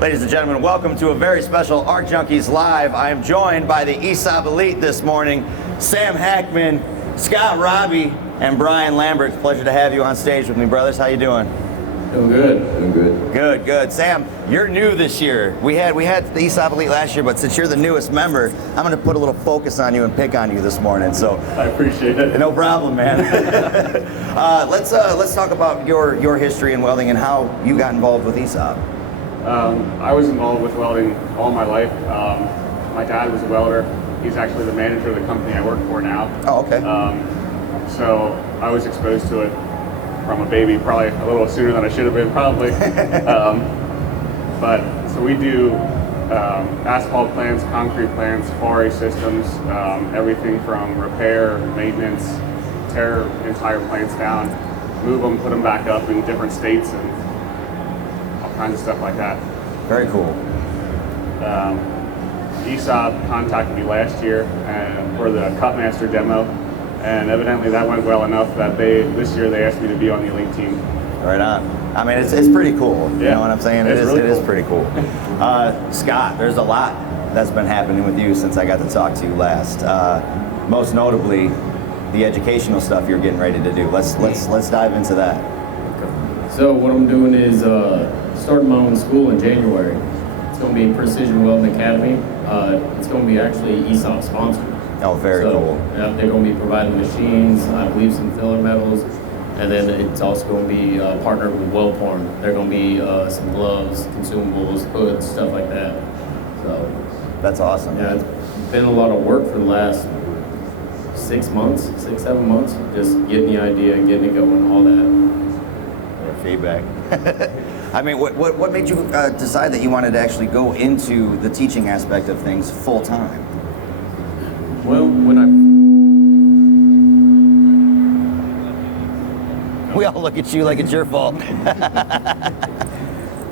Ladies and gentlemen, welcome to a very special Arc Junkies Live. I am joined by the ESAB Elite this morning, Sam Hackman, Scott Raabe, and Brian Lambert. Pleasure to have you on stage with me, brothers. How you doing? Doing good. Doing good. Good, good. Sam, you're new this year. We had the ESAB Elite last year, but since you're the newest member, I'm going to put a little focus on you and pick on you this morning. So I appreciate it. No problem, man. Let's talk about your history in welding and how you got involved with ESAB. I was involved with welding all my life. My dad was a welder. He's actually the manager of the company I work for now. Oh, okay. So I was exposed to it from a baby, probably a little sooner than I should have been, probably. But so we do asphalt plants, concrete plants, quarry systems, everything from repair, maintenance, tear entire plants down, move them, put them back up in different states, and all kinds of stuff like that. Very cool. ESAB contacted me last year for the Cutmaster demo, and evidently that went well enough that this year they asked me to be on the Elite team. Right on. I mean, it's pretty cool. You know what I'm saying? It is pretty cool. Scott, there's a lot that's been happening with you since I got to talk to you last. Most notably, the educational stuff you're getting ready to do. Let's dive into that. So what I'm doing is starting my own school in January. It's going to be Precision Welding Academy. It's going to be actually ESAB sponsored. Oh, very cool. They're going to be providing machines, I believe some filler metals, and then it's also going to be partnered with WellPorn. They're going to be some gloves, consumables, hoods, stuff like that. So that's awesome. Yeah, it's been a lot of work for the last 6 months, 7 months, just getting the idea, getting it going, all that. Feedback. I mean, what made you decide that you wanted to actually go into the teaching aspect of things full time? Well, we all look at you like it's your fault.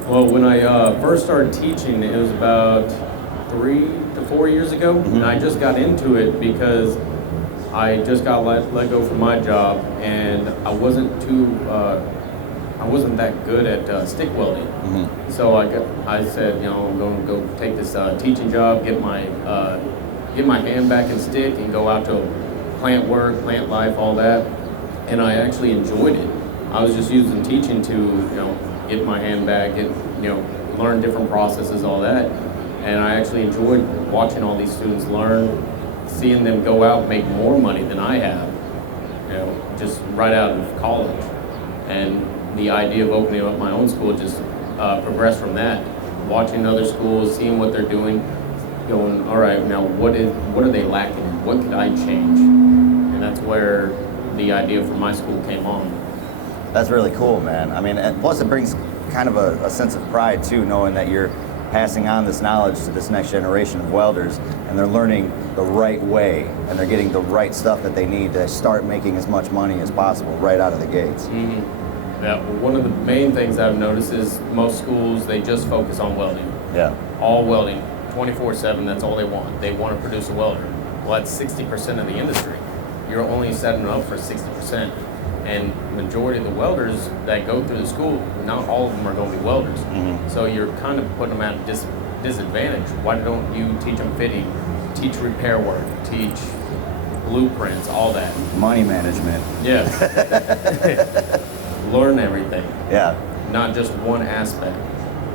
Well, when I first started teaching, it was about 3 to 4 years ago, and I just got into it because I just got let go from my job, and I wasn't that good at stick welding. So I said, I'm going to go take this teaching job, get my hand back in stick, and go out to plant work, plant life, all that. And I actually enjoyed it. I was just using teaching to, get my hand back, learn different processes, all that. And I actually enjoyed watching all these students learn, seeing them go out and make more money than I have, just right out of college. And the idea of opening up my own school just progressed from that. Watching other schools, seeing what they're doing, going, all right, now what are they lacking? What could I change? And that's where the idea for my school came on. That's really cool, man. I mean, and plus it brings kind of a sense of pride too, knowing that you're passing on this knowledge to this next generation of welders, and they're learning the right way, and they're getting the right stuff that they need to start making as much money as possible right out of the gates. Yeah, one of the main things I've noticed is most schools, they just focus on welding. Yeah. All welding, 24/7, that's all they want. They want to produce a welder. Well, that's 60% of the industry. You're only setting up for 60%. And majority of the welders that go through the school, not all of them are going to be welders. So you're kind of putting them at a disadvantage. Why don't you teach them fitting, teach repair work, teach blueprints, all that. Money management. Yeah. Learn everything. Yeah. Not just one aspect.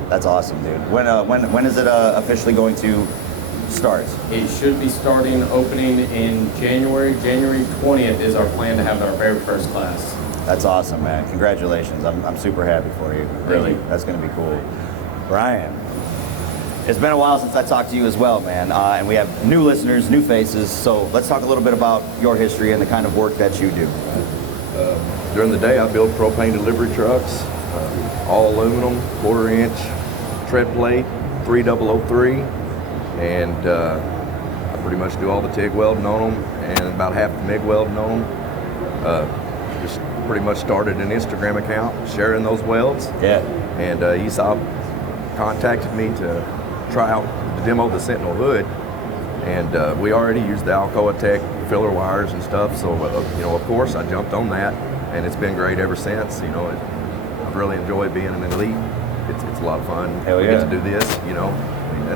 That's awesome, dude. When is it officially going to start? It should be opening in January. January 20th is our plan to have our very first class. That's awesome, man. Congratulations. I'm super happy for you. Really, that's going to be cool. Brian, it's been a while since I talked to you as well, man. And we have new listeners, new faces. So let's talk a little bit about your history and the kind of work that you do. During the day, I build propane delivery trucks, all aluminum, 1/4 inch tread plate, 3003, and I pretty much do all the TIG welding on them and about half the MIG welding on them. Just pretty much started an Instagram account sharing those welds. Yeah. And ESAB contacted me to try out to demo the Sentinel hood, and we already used the Alcoa Tech filler wires and stuff, so of course I jumped on that, and it's been great ever since. I've really enjoyed being an Elite it's a lot of fun. Hell we yeah. get to do this, you know. I mean,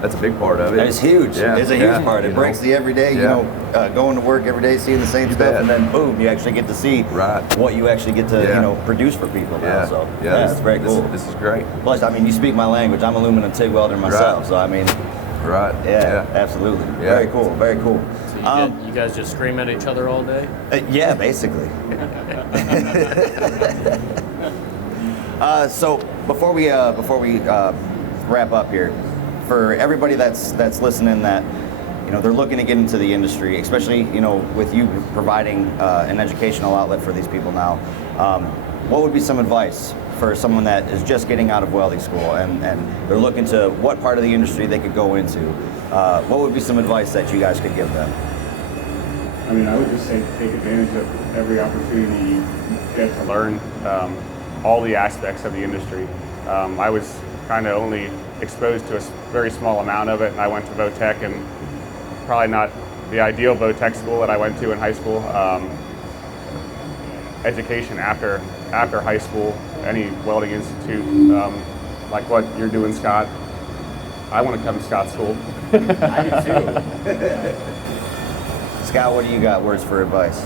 that's a big part of it. It's huge. Yeah, It's a huge part. It you breaks know. the everyday, you Yeah. know, going to work every day, seeing the same You stuff, bet. and then boom, you actually get to see Right. what you actually get to, Yeah. you know, produce for people now. Yeah, So yeah, it's very cool. This is great. Plus, I mean, you speak my language. I'm aluminum TIG welder myself, Right. so I mean, Right. yeah, absolutely. Yeah. Very cool. Very cool. So you guys just scream at each other all day? Yeah, basically. So before we wrap up here, for everybody that's listening, that you know they're looking to get into the industry, especially you know with you providing an educational outlet for these people now, what would be some advice for someone that is just getting out of welding school and they're looking to what part of the industry they could go into? What would be some advice that you guys could give them? I mean, I would just say take advantage of every opportunity you get to learn all the aspects of the industry. I was kind of only exposed to a very small amount of it, and I went to FABTECH, and probably not the ideal FABTECH school that I went to in high school. Education after high school, any welding institute, like what you're doing, Scott. I want to come to Scott's school. I do too. Scott, what do you got words for advice?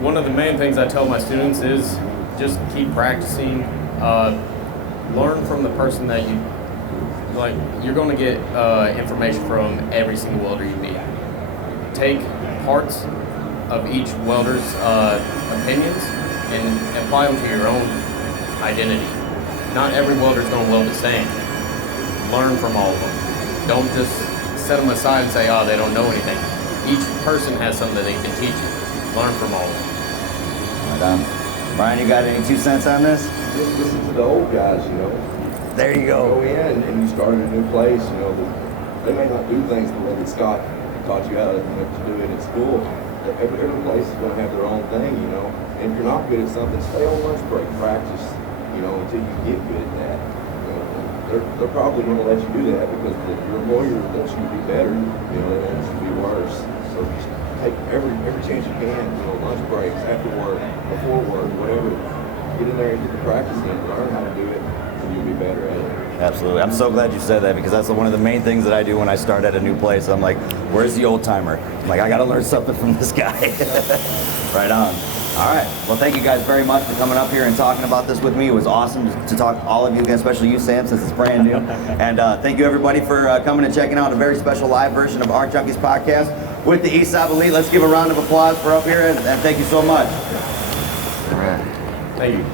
One of the main things I tell my students is just keep practicing. Learn from the person that you like. You're going to get information from every single welder you meet. Take parts of each welder's opinions and apply them to your own identity. Not every welder is going to weld the same. Learn from all of them. Don't just set them aside and say, oh, they don't know anything. Each person has something that they can teach you. Learn from all of them. Right on. Brian, you got any 2 cents on this? Just listen to the old guys, you know. There you Go go. in and you start in a new place, you know. They may not do things the way that Scott taught you how to do it at school. Every place is going to have their own thing, you know. And if you're not good at something, stay on lunch break, practice, you know, until you get good at that. You know, they're probably going to let you do that because your employer wants you to be better. You know, they want you to be worse. So just take every chance you can, you know, lunch breaks, after work, before work, whatever. Get in there and get the practice in, learn how to do it, and you'll be better at it. Absolutely. I'm so glad you said that because that's one of the main things that I do when I start at a new place. I'm like, where's the old timer? I'm like, I got to learn something from this guy. Right on. All right. Well, thank you guys very much for coming up here and talking about this with me. It was awesome to talk to all of you, especially you, Sam, since it's brand new. And thank you, everybody, for coming and checking out a very special live version of Arc Junkies Podcast with the ESAB Elite. Let's give a round of applause for up here, and thank you so much. All right. Thank you.